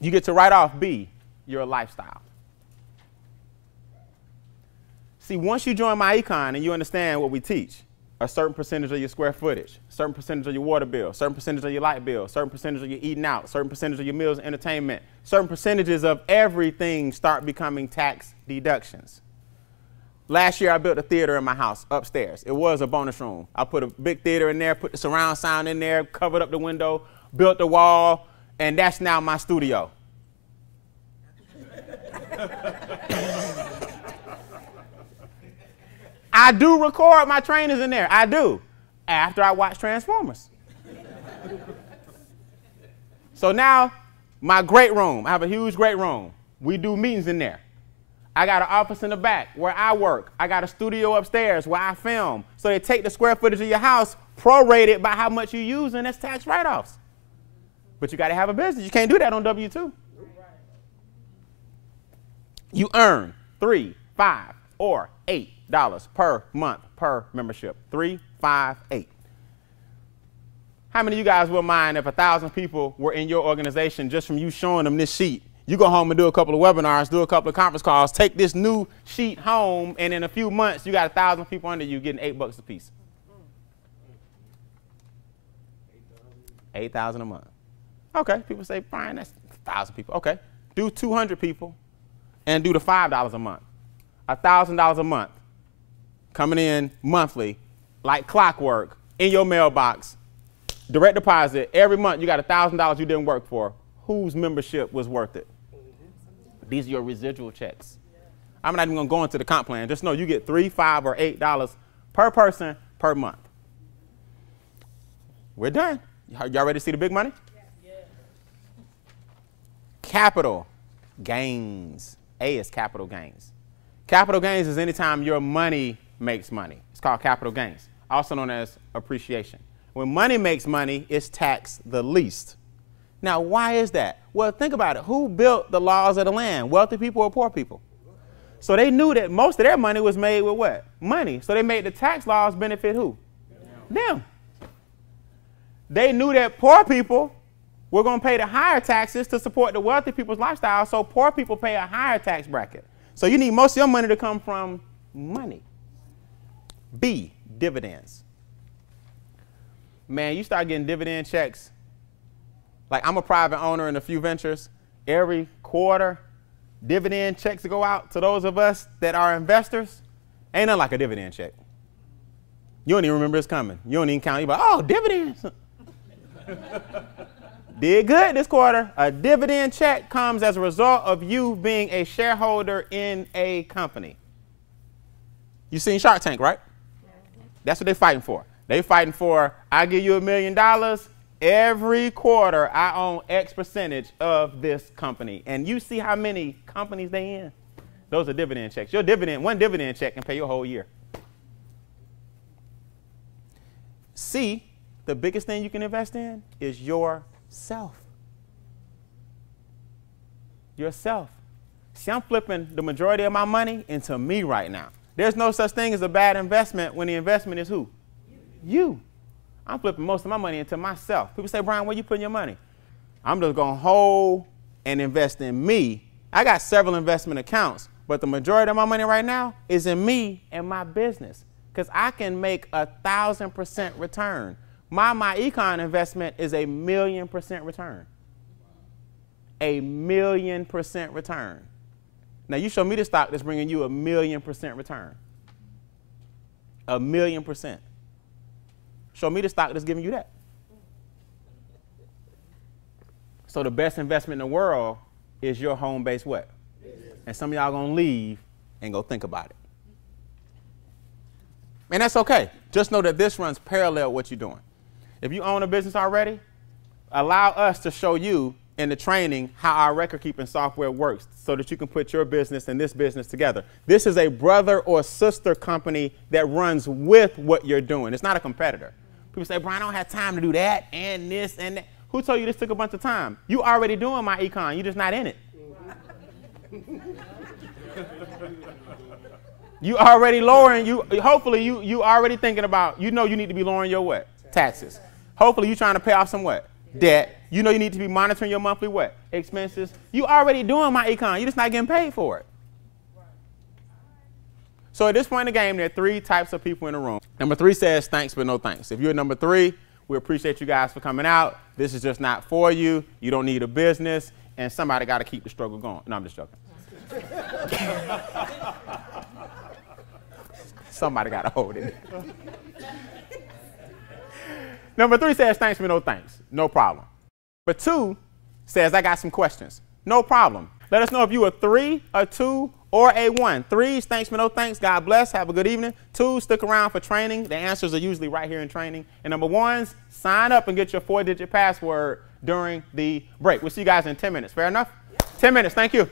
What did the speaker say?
You get to write off B, your lifestyle. See, once you join my econ and you understand what we teach, a certain percentage of your square footage, a certain percentage of your water bill, a certain percentage of your light bill, a certain percentage of your eating out, a certain percentage of your meals and entertainment, certain percentages of everything start becoming tax deductions. Last year, I built a theater in my house upstairs. It was a bonus room. I put a big theater in there, put the surround sound in there, covered up the window, built the wall, and that's now my studio. I do record my trainers in there. I do. After I watch Transformers. So now, my great room. I have a huge great room. We do meetings in there. I got an office in the back where I work. I got a studio upstairs where I film. So they take the square footage of your house, prorate it by how much you use, and that's tax write-offs. But you got to have a business. You can't do that on W-2. You earn $3, $5, or $8 per month per membership. 3, 5, 8. How many of you guys will mind if 1,000 people were in your organization just from you showing them this sheet? You go home and do a couple of webinars, do a couple of conference calls, take this new sheet home, and in a few months, you got 1,000 people under you getting $8 a piece. $8,000 a month. Okay, people say, fine, that's 1,000 people. Okay, do 200 people and do the $5 a month. $1,000 a month coming in monthly, like clockwork, in your mailbox, direct deposit. Every month, you got $1,000 you didn't work for. Whose membership was worth it? These are your residual checks. I'm not even going to go into the comp plan. Just know you get $3, $5, or $8 per person per month. We're done. Y'all ready to see the big money? Yeah. Capital gains. A is capital gains. Capital gains is anytime your money makes money. It's called capital gains, also known as appreciation. When money makes money, it's taxed the least. Now, why is that? Well, think about it. Who built the laws of the land? Wealthy people or poor people? So they knew that most of their money was made with what? Money. So they made the tax laws benefit who? Them. They knew that poor people were going to pay the higher taxes to support the wealthy people's lifestyle, so poor people pay a higher tax bracket. So you need most of your money to come from money. B, dividends. Man, you start getting dividend checks. Like, I'm a private owner in a few ventures. Every quarter, dividend checks go out to those of us that are investors. Ain't nothing like a dividend check. You don't even remember it's coming. You don't even count. You're like, oh, dividends. Did good this quarter. A dividend check comes as a result of you being a shareholder in a company. You seen Shark Tank, right? That's what they're fighting for. They're fighting for, I give you $1 million. Every quarter, I own X percentage of this company. And you see how many companies they in? Those are dividend checks. Your dividend, one dividend check can pay your whole year. C, the biggest thing you can invest in is yourself. Yourself. See, I'm flipping the majority of my money into me right now. There's no such thing as a bad investment when the investment is who? You. I'm flipping most of my money into myself. People say, Brian, where you putting your money? I'm just going to hold and invest in me. I got several investment accounts, but the majority of my money right now is in me and my business because I can make 1,000% return. My econ investment is 1,000,000% return. 1,000,000% return. Now, you show me the stock that's bringing you 1,000,000% return. 1,000,000%. Show me the stock that's giving you that. So the best investment in the world is your home-based what? And some of y'all going to leave and go think about it. And that's okay. Just know that this runs parallel what you're doing. If you own a business already, allow us to show you in the training how our record-keeping software works so that you can put your business and this business together. This is a brother or sister company that runs with what you're doing. It's not a competitor. People say, Brian, I don't have time to do that and this and that. Who told you this took a bunch of time? You already doing my econ. You're just not in it. You already lowering, hopefully you already thinking about, you know you need to be lowering your what? Taxes. Hopefully you trying to pay off some what? Debt. you know you need to be monitoring your monthly what? Expenses. You already doing my econ. You're just not getting paid for it. So at this point in the game, there are 3 types of people in the room. Number 3 says thanks, but no thanks. If you're number 3, we appreciate you guys for coming out. This is just not for you. You don't need a business, and somebody got to keep the struggle going. No, I'm just joking. Somebody got to hold it. Number 3 says thanks, but no thanks. No problem. But 2 says I got some questions. No problem. Let us know if you a 3, a 2, or a 1. 3s, thanks, but no thanks. God bless. Have a good evening. 2, stick around for training. The answers are usually right here in training. And number 1s, sign up and get your 4-digit password during the break. We'll see you guys in 10 minutes. Fair enough? 10 minutes. Thank you.